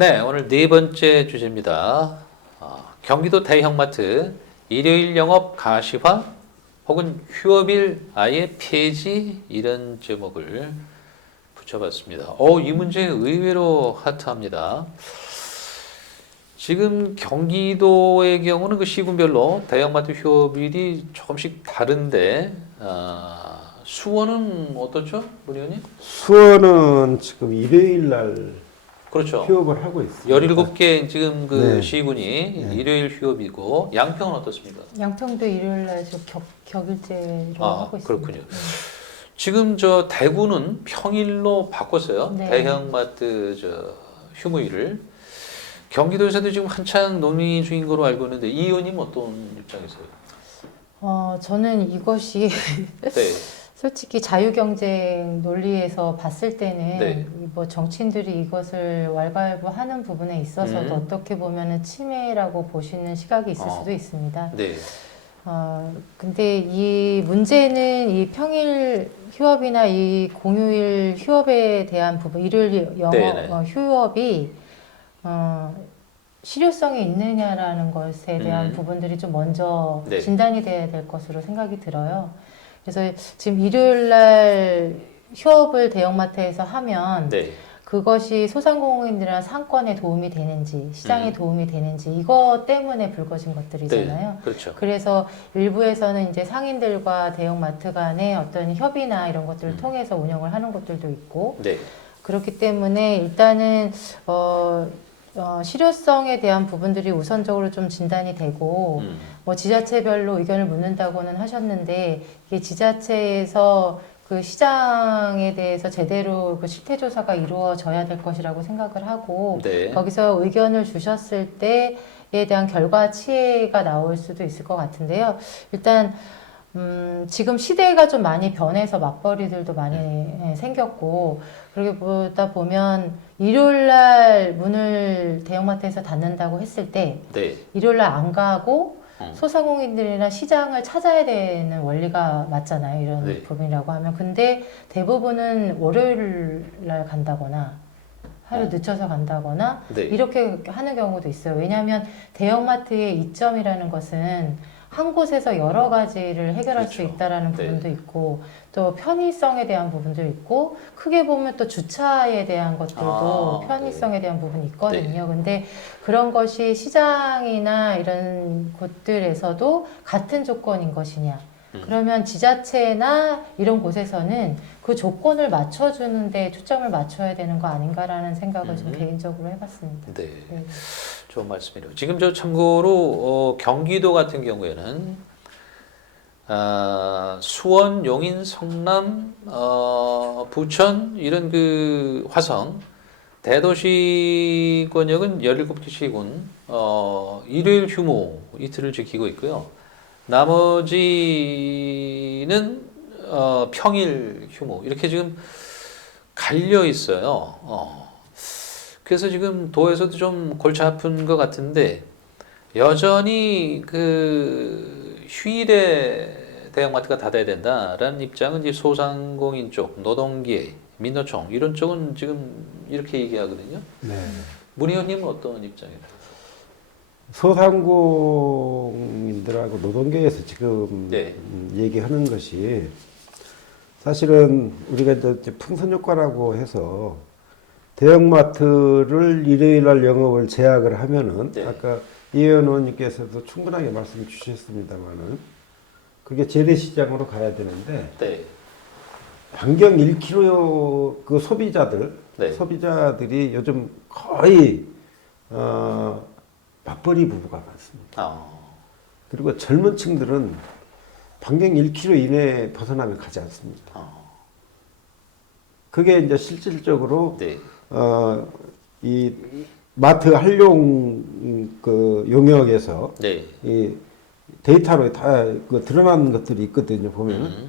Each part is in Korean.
네, 오늘 네 번째 주제입니다. 경기도 대형마트 일요일 영업 가시화 혹은 휴업일 아예 폐지 이런 제목을 붙여봤습니다. 이 문제 의외로 핫합니다. 지금 경기도의 경우는 그 시군별로 대형마트 휴업일이 조금씩 다른데 수원은 어떻죠, 문 의원님? 수원은 지금 일요일 날 그렇죠. 휴업을 하고 있습니다. 17개 지금 그 네. 시군이 일요일 휴업이고 양평은 어떻습니까? 양평도 일요일 날 격일제로 하고 있습니다. 그렇군요. 지금 저 대구는 평일로 바꿨어요. 네. 대형마트 휴무일을. 경기도에서도 지금 한창 논의 중인 거로 알고 있는데 이 의원님 어떤 입장이세요? 저는 이것이 네. 솔직히 자유경쟁 논리에서 봤을 때는 네. 뭐 정치인들이 이것을 왈가왈부하는 부분에 있어서도 어떻게 보면은 침해라고 보시는 시각이 있을 수도 있습니다. 네. 근데 이 문제는 이 평일 휴업이나 이 공휴일 휴업에 대한 부분, 일요일 네네. 휴업이 실효성이 있느냐라는 것에 대한 부분들이 좀 먼저 네. 진단이 돼야 될 것으로 생각이 들어요. 그래서 지금 일요일 날 휴업을 대형마트에서 하면 네. 그것이 소상공인들이나 상권에 도움이 되는지 시장에 도움이 되는지 이것 때문에 불거진 것들이잖아요. 네. 그렇죠. 그래서 일부에서는 이제 상인들과 대형마트 간의 어떤 협의나 이런 것들을 통해서 운영을 하는 것들도 있고 네. 그렇기 때문에 일단은 실효성에 대한 부분들이 우선적으로 좀 진단이 되고 뭐 지자체별로 의견을 묻는다고는 하셨는데 이게 지자체에서 그 시장에 대해서 제대로 그 실태조사가 이루어져야 될 것이라고 생각을 하고 네. 거기서 의견을 주셨을 때에 대한 결과치가 나올 수도 있을 것 같은데요. 일단 지금 시대가 좀 많이 변해서 맞벌이들도 많이 생겼고, 그러다 보면 일요일 날 문을 대형마트에서 닫는다고 했을 때, 네. 일요일 날 안 가고 소상공인들이나 시장을 찾아야 되는 원리가 맞잖아요. 이런 네. 부분이라고 하면. 근데 대부분은 월요일 날 간다거나, 하루 늦춰서 간다거나, 네. 이렇게 하는 경우도 있어요. 왜냐하면 대형마트의 이점이라는 것은 한 곳에서 여러 가지를 해결할 수 그렇죠. 있다라는 네. 부분도 있고 또 편의성에 대한 부분도 있고 크게 보면 또 주차에 대한 것들도 편의성에 대한 부분이 있거든요. 근데 그런 것이 시장이나 이런 곳들에서도 같은 조건인 것이냐? 그러면 지자체나 이런 곳에서는 그 조건을 맞춰주는 데 초점을 맞춰야 되는 거 아닌가라는 생각을 좀 개인적으로 해봤습니다. 네. 네. 좋은 말씀이네요. 지금 저 참고로 경기도 같은 경우에는 수원, 용인, 성남, 부천 이런 그 화성 대도시 권역은 17개 시군 일요일 휴무 이틀을 지키고 있고요. 나머지는 평일 휴무 이렇게 지금 갈려 있어요. 그래서 지금 도에서도 좀 골치 아픈 것 같은데 여전히 그 휴일에 대형마트가 닫아야 된다라는 입장은 이제 소상공인 쪽, 노동계, 민노총 이런 쪽은 지금 이렇게 얘기하거든요. 네. 문 의원님은 어떤 입장이에요? 소상공인들하고 노동계에서 지금 네. 얘기하는 것이 사실은 우리가 이제 풍선 효과라고 해서 대형마트를 일요일 날 영업을 제약을 하면은 네. 아까 이 의원님께서도 충분하게 말씀 주셨습니다만은 그게 재래시장으로 가야 되는데 네. 반경 1km 그 네. 소비자들이 요즘 거의 맞벌이 부부가 많습니다. 그리고 젊은 층들은 반경 1km 이내에 벗어나면 가지 않습니다. 그게 이제 실질적으로 네. 이 마트 활용 그 용역에서 네. 이 데이터로 다 그 드러나는 것들이 있거든요. 보면은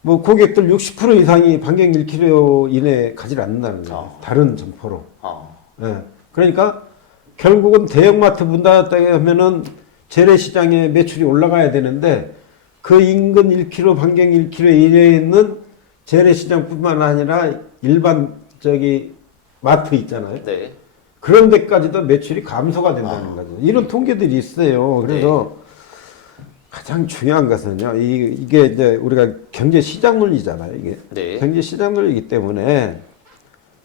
뭐 고객들 60% 이상이 반경 1km 이내에 가지 않는다는 거예요. 다른 점포로. 예. 그러니까 결국은 대형마트 문 닫았다 하면은 재래시장의 매출이 올라가야 되는데 그 인근 1km 반경 1km 이내에 있는 재래시장뿐만 아니라 일반 저기 마트 있잖아요. 네. 그런 데까지도 매출이 감소가 된다는 거죠. 이런 통계들이 있어요. 그래서 가장 중요한 것은요. 이게 이제 우리가 경제 시장 논리잖아요. 이게 네. 경제 시장 논리이기 때문에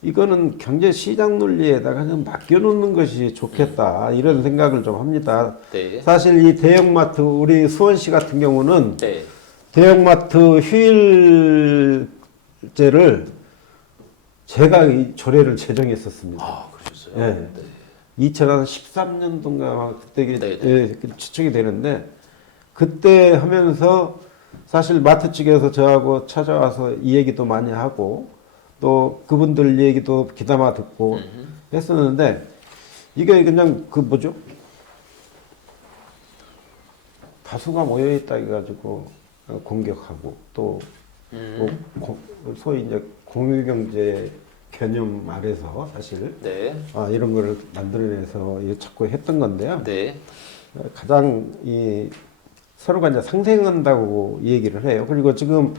이거는 경제 시장 논리에다가 그냥 맡겨놓는 것이 좋겠다 이런 생각을 좀 합니다. 네. 사실 이 대형마트 우리 수원시 같은 경우는 네. 대형마트 휴일제를 제가 이 조례를 제정했었습니다. 아, 그러셨어요? 예. 네. 2013년도인가 그때 네, 예, 추측이 되는데 그때 하면서 사실 마트 측에서 저하고 찾아와서 이 얘기도 많이 하고 또 그분들 얘기도 귀담아 듣고 했었는데 이게 그냥 그 뭐죠? 다수가 모여있다 해가지고 공격하고 또 소위 이제 공유경제 개념 아래서 사실 네. 이런 거를 만들어내서 자꾸 했던 건데요. 네. 가장 이 서로가 이제 상생한다고 얘기를 해요. 그리고 지금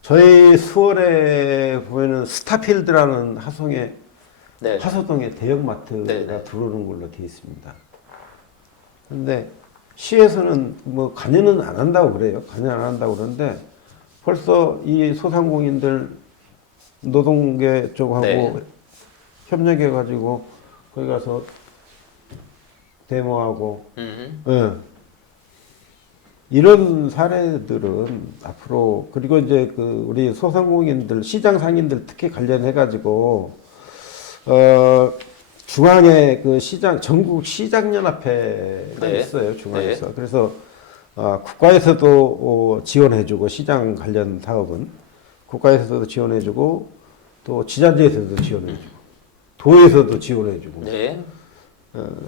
저희 수원에 보면은 스타필드라는 하성에 네. 하소동에 대형마트가 네. 들어오는 걸로 되어 있습니다. 근데 시에서는 뭐 관여는 안 한다고 그래요. 관여 안 한다고 그러는데 벌써 이 소상공인들 노동계 쪽하고 네. 협력해 가지고 거기 가서 데모하고 예. 이런 사례들은 앞으로 그리고 이제 그 우리 소상공인들 시장 상인들 특히 관련해 가지고 중앙에 그 시장 전국 시장연합회가 네. 있어요 중앙에서 네. 그래서 국가에서도 지원해주고 시장 관련 사업은 국가에서도 지원해주고 또 지자체에서도 지원해주고 도에서도 지원해주고 네.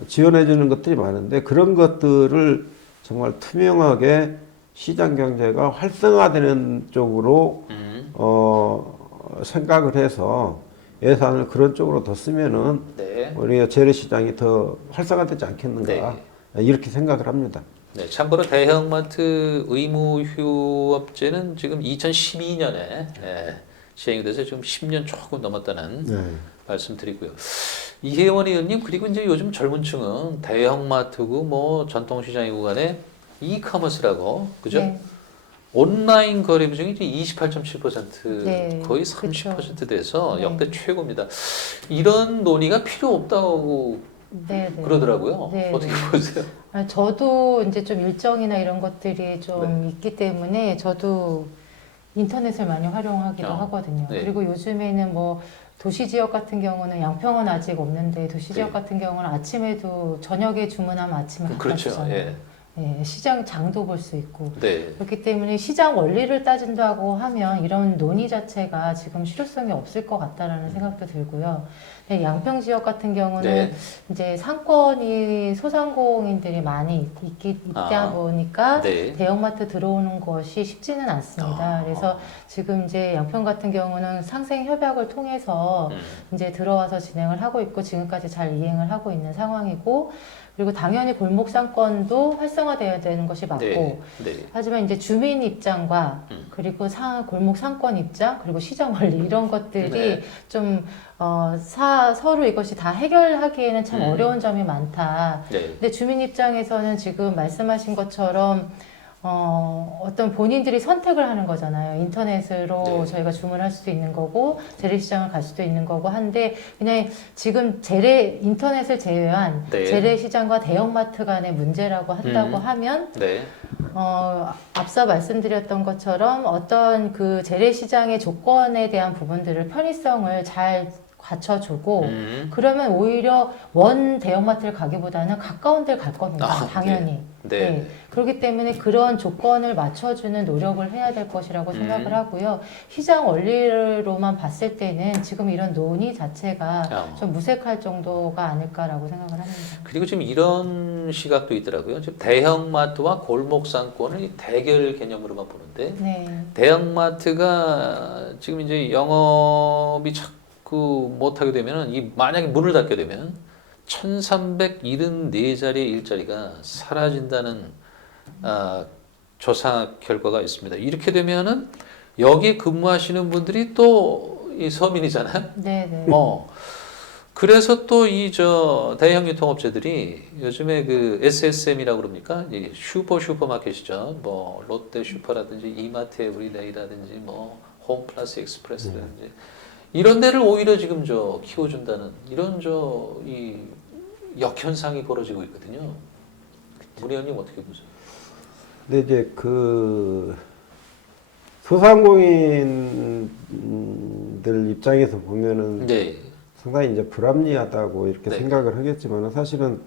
지원해주는 것들이 많은데 그런 것들을 정말 투명하게 시장 경제가 활성화되는 쪽으로 생각을 해서 예산을 그런 쪽으로 더 쓰면은 네. 우리가 재래시장이 더 활성화되지 않겠는가 이렇게 생각을 합니다. 네, 참고로 대형마트 의무휴업제는 지금 2012년에 시행이 돼서 지금 10년 조금 넘었다는 말씀드리고요. 이혜원 의원님 그리고 이제 요즘 젊은 층은 대형마트고 뭐 전통시장이고 간에 이커머스라고 그죠? 네. 온라인 거래 비중이 이제 28.7% 네, 거의 그쵸. 30% 돼서 네. 역대 최고입니다. 이런 논의가 필요 없다고 네, 네. 그러더라고요. 네, 어떻게 네. 보세요? 저도 이제 좀 일정이나 이런 것들이 좀 있기 때문에 저도 인터넷을 많이 활용하기도 하거든요. 네. 그리고 요즘에는 뭐 도시 지역 같은 경우는 양평은 아직 없는데 도시 지역 네. 같은 경우는 아침에도 저녁에 주문하면 아침에 갖다 그렇죠. 주잖아요. 예. 예, 시장 장도 볼 수 있고 네. 그렇기 때문에 시장 원리를 따진다고 하면 이런 논의 자체가 지금 실효성이 없을 것 같다라는 생각도 들고요. 네, 양평 지역 같은 경우는 네. 이제 상권이 소상공인들이 많이 있다 보니까 네. 대형마트 들어오는 것이 쉽지는 않습니다. 그래서 지금 이제 양평 같은 경우는 상생 협약을 통해서 이제 들어와서 진행을 하고 있고 지금까지 잘 이행을 하고 있는 상황이고 그리고 당연히 골목 상권도 활성화되어야 되는 것이 맞고 네. 네. 하지만 이제 주민 입장과 그리고 골목 상권 입장 그리고 시장 원리 이런 것들이 네. 좀 서로 이것이 다 해결하기에는 참 어려운 점이 많다. 네. 근데 주민 입장에서는 지금 말씀하신 것처럼 어떤 본인들이 선택을 하는 거잖아요. 인터넷으로 네. 저희가 주문할 수도 있는 거고 재래시장을 갈 수도 있는 거고 한데 그냥 지금 인터넷을 제외한 네. 재래시장과 대형마트 간의 문제라고 한다고 하면 네. 앞서 말씀드렸던 것처럼 어떤 그 재래시장의 조건에 대한 부분들을 편의성을 잘 갖춰주고 그러면 오히려 원 대형마트를 가기보다는 가까운 데를 갈 겁니다. 당연히. 네. 네. 그렇기 때문에 그런 조건을 맞춰주는 노력을 해야 될 것이라고 생각을 하고요. 시장 원리로만 봤을 때는 지금 이런 논의 자체가 좀 무색할 정도가 아닐까라고 생각을 합니다. 그리고 지금 이런 시각도 있더라고요. 지금 대형마트와 골목상권을 이 대결 개념으로만 보는데 네. 대형마트가 지금 이제 영업이 자꾸 못하게 되면은 만약에 문을 닫게 되면 1374자리의 일자리가 사라진다는 조사 결과가 있습니다. 이렇게 되면은 여기에 근무하시는 분들이 또 이 서민이잖아요. 네, 네. 그래서 또 이 대형 유통업체들이 요즘에 그 SSM이라고 그럽니까? 이 슈퍼마켓이죠. 뭐 롯데 슈퍼라든지 이마트 에브리데이라든지 뭐 홈플러스 익스프레스라든지 이런 데를 오히려 지금 키워준다는 이런 이 역현상이 벌어지고 있거든요. 문 의원님 어떻게 보세요? 근데 이제 그 소상공인들 입장에서 보면은 네. 상당히 이제 불합리하다고 이렇게 네. 생각을 하겠지만 사실은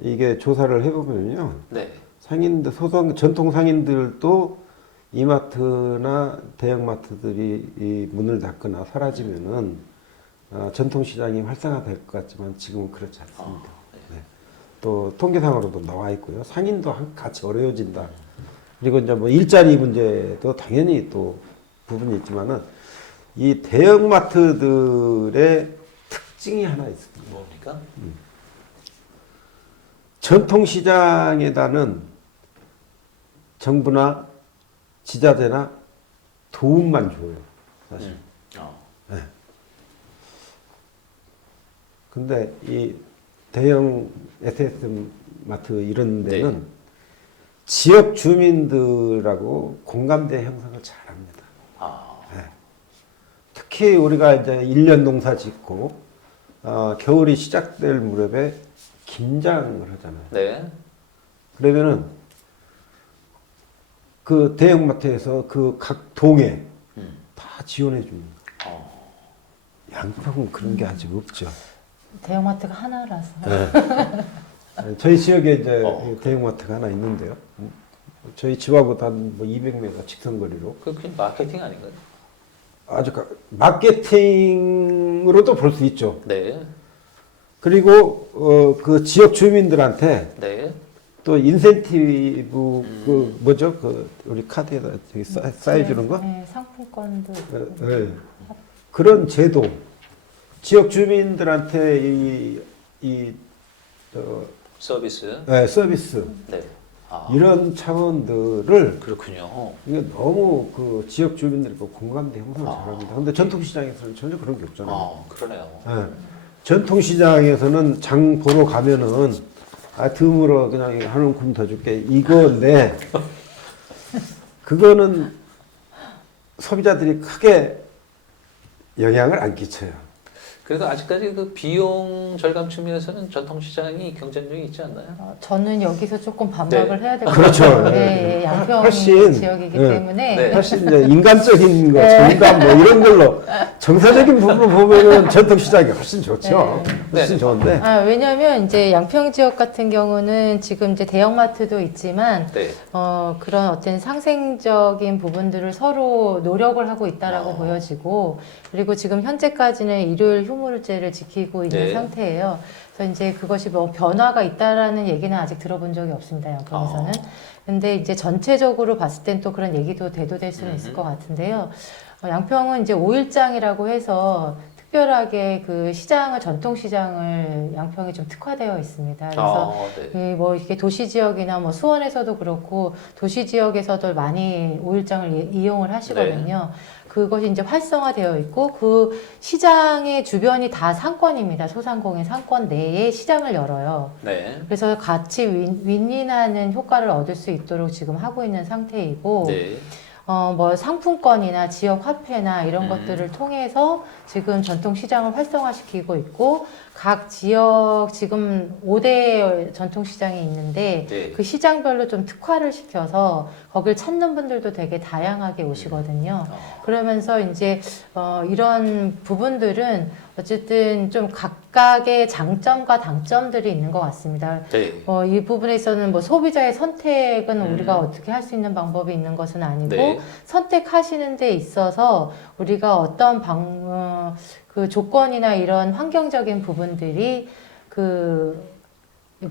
이게 조사를 해보면요. 네. 상인들, 전통 상인들도 이마트나 대형마트들이 이 문을 닫거나 사라지면은 전통시장이 활성화될 것 같지만 지금은 그렇지 않습니다. 네. 또 통계상으로도 나와 있고요. 상인도 같이 어려워진다. 그리고 이제 뭐 일자리 문제도 당연히 또 부분이 있지만은 이 대형마트들의 특징이 하나 있습니다. 뭡니까? 전통시장에다는 정부나 지자체나 도움만 줘요, 사실. 네. 근데 이 대형 SSM 마트 이런 데는 네. 지역 주민들하고 공감대 형성을 잘합니다. 네. 특히 우리가 이제 1년 농사 짓고 겨울이 시작될 무렵에 김장을 하잖아요. 네. 그러면은 그 대형마트에서 그 각 동에 다 지원해 줍니다. 양평은 그런 게 아직 없죠. 대형마트가 하나라서. 네. 저희 지역에 이제 대형마트가 하나 있는데요. 저희 집하고 한 200m 직선거리로. 그게 마케팅 아닌가요? 아주 마케팅으로도 볼 수 있죠. 네. 그리고 그 지역 주민들한테 네. 또 인센티브 그 뭐죠? 그 우리 카드에다 저기 쌓여주는 거? 네, 상품권도 있고. 네. 그런 제도, 지역 주민들한테 서비스. 네, 서비스 네. 이런 차원들을 그렇군요. 이게 너무 그 지역 주민들과 공감대 형성을 잘합니다. 근데 전통시장에서는 전혀 그런 게 없잖아요. 그러네요. 네. 전통시장에서는 장 보러 가면은 드물어 그냥 한 움큼 더 줄게 이건데 그거는 소비자들이 크게 영향을 안 끼쳐요. 그래도 아직까지 그 비용 절감 측면에서는 전통시장이 경쟁력이 있지 않나요? 저는 여기서 조금 반박을 해야 될 것 그렇죠. 같아요. 네. 양평 훨씬, 지역이기 네. 때문에 네. 사실 이제 인간적인 거, 정감 뭐 이런 걸로 정서적인 부분을 보면은 전통시장이 훨씬 좋죠. 훨씬 네. 좋은데. 왜냐하면 이제 양평 지역 같은 경우는 지금 이제 대형마트도 있지만 네. 그런 어떤 상생적인 부분들을 서로 노력을 하고 있다라고 보여지고 그리고 지금 현재까지는 일요일 휴무제를 지키고 있는 네. 상태예요. 그래서 이제 그것이 뭐 변화가 있다라는 얘기는 아직 들어본 적이 없습니다. 양평에서는. 근데 이제 전체적으로 봤을 땐 또 그런 얘기도 대두될 수는 있을 것 같은데요. 양평은 이제 5일장이라고 해서 특별하게 그 시장을 전통시장을 양평이 좀 특화되어 있습니다. 그래서 네. 뭐 이게 도시 지역이나 뭐 수원에서도 그렇고 도시 지역에서도 많이 5일장을 이용을 하시거든요. 그것이 이제 활성화되어 있고 그 시장의 주변이 다 상권입니다. 소상공인 상권 내에 시장을 열어요. 네. 그래서 같이 윈윈하는 효과를 얻을 수 있도록 지금 하고 있는 상태이고 네. 뭐 상품권이나 지역 화폐나 이런 것들을 통해서 지금 전통 시장을 활성화시키고 있고 각 지역 지금 5대 전통 시장이 있는데 네. 그 시장별로 좀 특화를 시켜서 거길 찾는 분들도 되게 다양하게 오시거든요. 그러면서 이제 이런 부분들은 어쨌든 좀 각각의 장점과 단점들이 있는 것 같습니다. 네. 이 부분에서는 뭐 소비자의 선택은 우리가 어떻게 할 수 있는 방법이 있는 것은 아니고 네. 선택하시는 데 있어서 우리가 어떤 그 조건이나 이런 환경적인 부분들이 그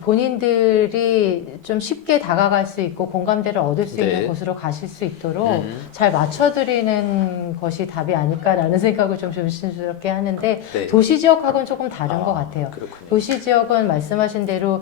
본인들이 좀 쉽게 다가갈 수 있고 공감대를 얻을 수 네. 있는 곳으로 가실 수 있도록 잘 맞춰드리는 것이 답이 아닐까라는 생각을 좀 조심스럽게 하는데 네. 도시 지역하고는 조금 다른 것 같아요. 그렇군요. 도시 지역은 말씀하신 대로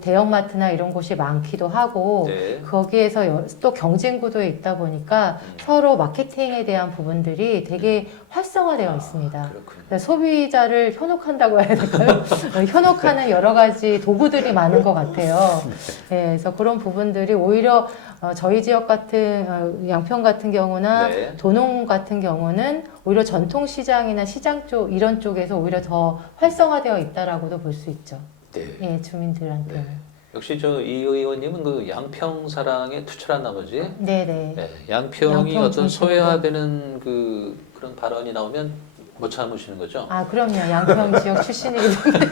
대형마트나 이런 곳이 많기도 하고 네. 거기에서 또 경쟁 구도에 있다 보니까 서로 마케팅에 대한 부분들이 되게 활성화되어 있습니다. 그렇군요. 소비자를 현혹한다고 해야 될까요? 현혹하는 여러 가지 도구들이 많은 것 같아요. 네, 그래서 그런 부분들이 오히려 저희 지역 같은 양평 같은 경우나 네. 도농 같은 경우는 오히려 전통시장이나 시장 쪽 이런 쪽에서 오히려 더 활성화되어 있다라고도 볼 수 있죠. 네. 예, 주민들한테. 네. 역시 저 이 의원님은 그 양평 사랑에 투철한 나머지 네네. 네, 양평이 양평 어떤 중심으로. 소외화되는 그런 발언이 나오면 못 참으시는 거죠? 아, 그럼요. 양평 지역 출신이기 때문에.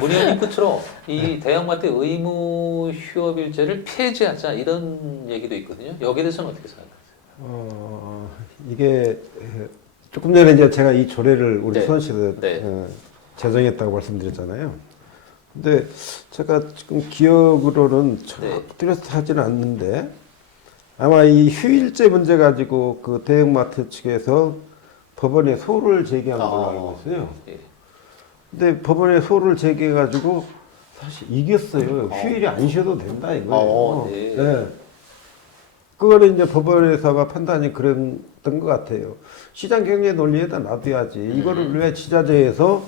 문 의원님 끝으로 이 대형마트 의무 휴업일제를 폐지하자 이런 얘기도 있거든요. 여기에 대해서는 어떻게 생각하세요? 이게 조금 전에 이제 제가 이 조례를 우리 네. 수원시에서 네. 제정했다고 말씀드렸잖아요. 근데 제가 지금 기억으로는 네. 뚜렷하지는 않는데 아마 이 휴일제 문제 가지고 그 대형마트 측에서 법원에 소를 제기한 걸로 알고 있어요. 예. 근데 법원에 소를 제기해가지고 사실 이겼어요. 휴일이 안 쉬어도 된다 이거예요. 네. 네. 그거는 이제 법원에서가 판단이 그랬던 것 같아요. 시장 경제 논리에다 놔둬야지. 이거를 왜 지자체에서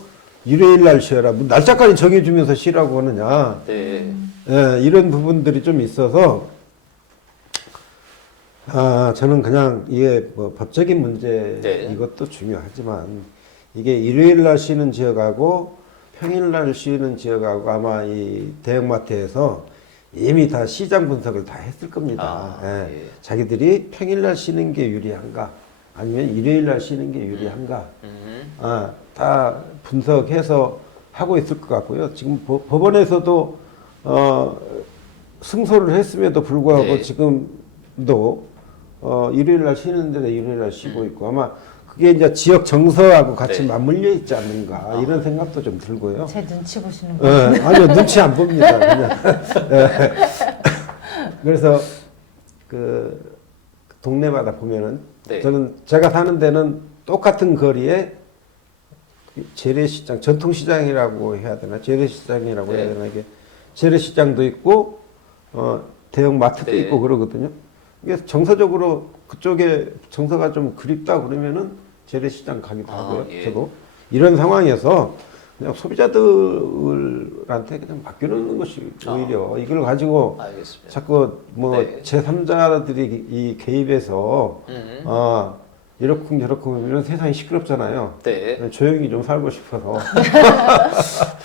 일요일 날 쉬어라. 뭐 날짜까지 정해주면서 쉬라고 하느냐. 네. 예, 이런 부분들이 좀 있어서 저는 그냥 이게 뭐 법적인 문제 네. 이것도 중요하지만 이게 일요일 날 쉬는 지역하고 평일 날 쉬는 지역하고 아마 이 대형마트에서 이미 다 시장 분석을 다 했을 겁니다. 예. 자기들이 평일 날 쉬는 게 유리한가 아니면 일요일 날 쉬는 게 유리한가 다 분석해서 하고 있을 것 같고요. 지금 법원에서도 승소를 했음에도 불구하고 네. 지금도 일요일 날 쉬는 데는 일요일 날 쉬고 있고 아마 그게 이제 지역 정서하고 같이 네. 맞물려 있지 않는가 이런 생각도 좀 들고요. 제 눈치 보시는 예, 거예요. 아니요 눈치 안 봅니다. 그냥. 예. 그래서 그 동네마다 보면은 네. 저는 제가 사는 데는 똑같은 거리에 재래시장, 전통시장이라고 해야 되나, 재래시장이라고 해야 네. 되나 이게 재래시장도 있고 대형 마트도 네. 있고 그러거든요. 이게 정서적으로 그쪽에 정서가 좀 그립다 그러면은 재래시장 가기도 하고요. 예. 저도 이런 상황에서 그냥 소비자들한테 그냥 맡겨놓는 것이 오히려 이걸 가지고 알겠습니다. 자꾸 뭐 네. 제3자들이 이 개입해서 이렇쿵 저렇쿵 이런 세상이 시끄럽잖아요. 네. 조용히 좀 살고 싶어서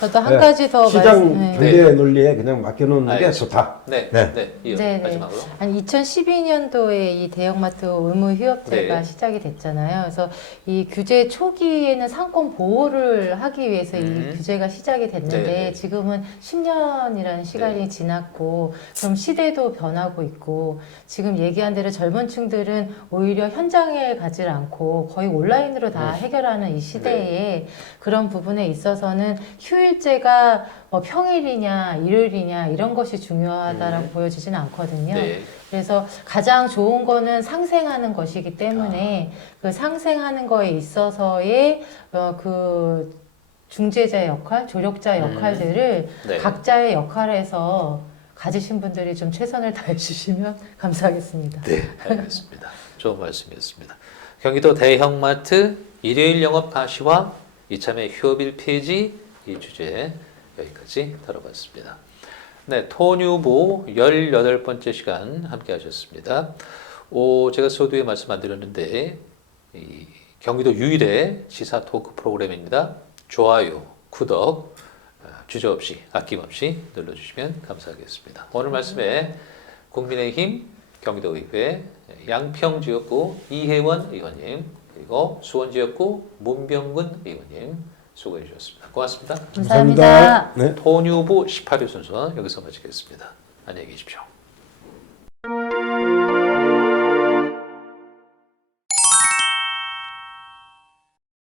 저도 한 가지 더 시장 네. 경제 논리에 그냥 맡겨놓는 게 알겠습니다. 좋다. 네. 네. 네. 이어 네, 네. 마지막으로. 한 2012년도에 이 대형마트 의무 휴업제가 네. 시작이 됐잖아요. 그래서 이 규제 초기에는 상권 보호를 하기 위해서 이 규제가 시작이 됐는데 네. 지금은 10년이라는 시간이 네. 지났고 그럼 시대도 변하고 있고 지금 얘기한 대로 젊은 층들은 오히려 현장에 가지 않고 거의 온라인으로 다 해결하는 이 시대에 그런 부분에 있어서는 휴일제가 뭐 평일이냐 일요일이냐 이런 것이 중요하다라고 보여지지는 않거든요. 네. 그래서 가장 좋은 거는 상생하는 것이기 때문에 그 상생하는 거에 있어서의 그 중재자 역할, 조력자 역할들을 네. 각자의 역할에서 가지신 분들이 좀 최선을 다해 주시면 감사하겠습니다. 네, 알겠습니다. 좋은 말씀이었습니다. 경기도 대형마트 일요일 영업 가시와 이참에 휴업일 폐지 이 주제 여기까지 다뤄봤습니다. 네, 토뉴보 18번째 시간 함께 하셨습니다. 제가 서두에 말씀 안 드렸는데 이 경기도 유일의 시사 토크 프로그램입니다. 좋아요, 구독 주저없이 아낌없이 눌러주시면 감사하겠습니다. 오늘 말씀에 국민의힘 경기도의회 양평지역구 이혜원 의원님 그리고 수원지역구 문병근 의원님 수고해 주셨습니다. 고맙습니다. 감사합니다. 네. 토뉴보 18회 순서 여기서 마치겠습니다. 안녕히 계십시오.